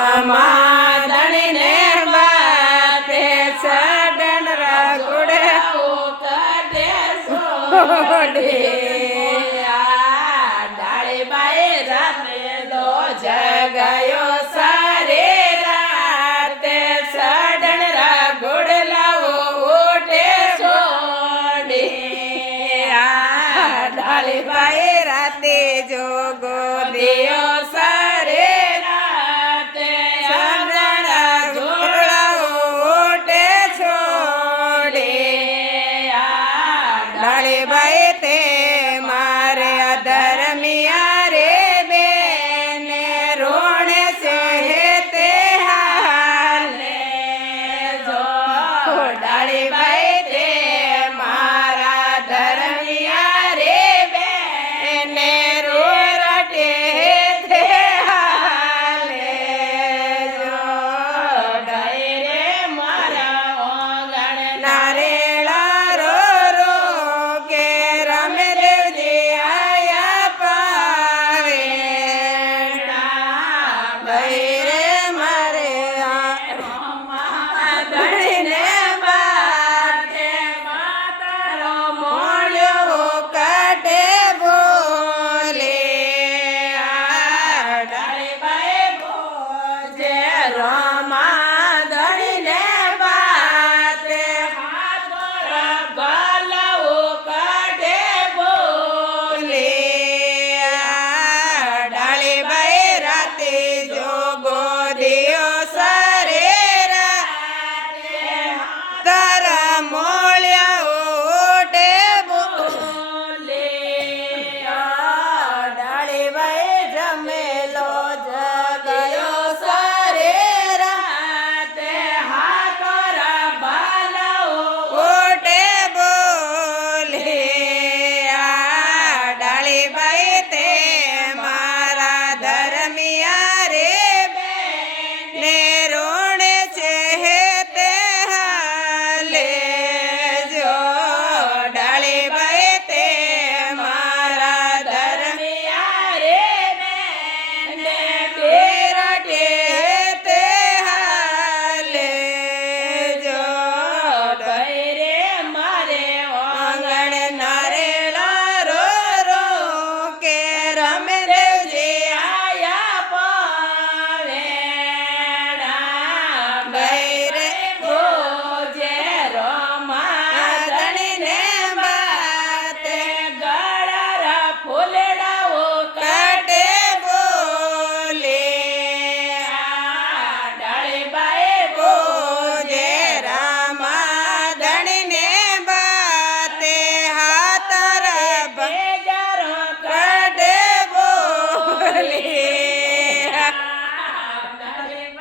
માદણી ને બાતે સડન રગુડ કાઢે સોડે ડાળી બાઈ રાતે દો જગાયો સારે રાતે સડન રગુડ લાવો ઉઠે સોડે ડાળી બાઈ રાતે જોગો દિયો સારે ભાઈ તે મારે અધર્મિયા રે બેને રોણે છે તે હાલે જો ડાળી ભાઈ તે મારા ધર્મિયા રે બેને રોરટે તે હાલે જો ડાળી રે મારા ઓગણ નારેળા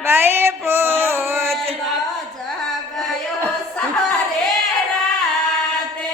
ભાઈ પૂજ જગાયો સારે રાતે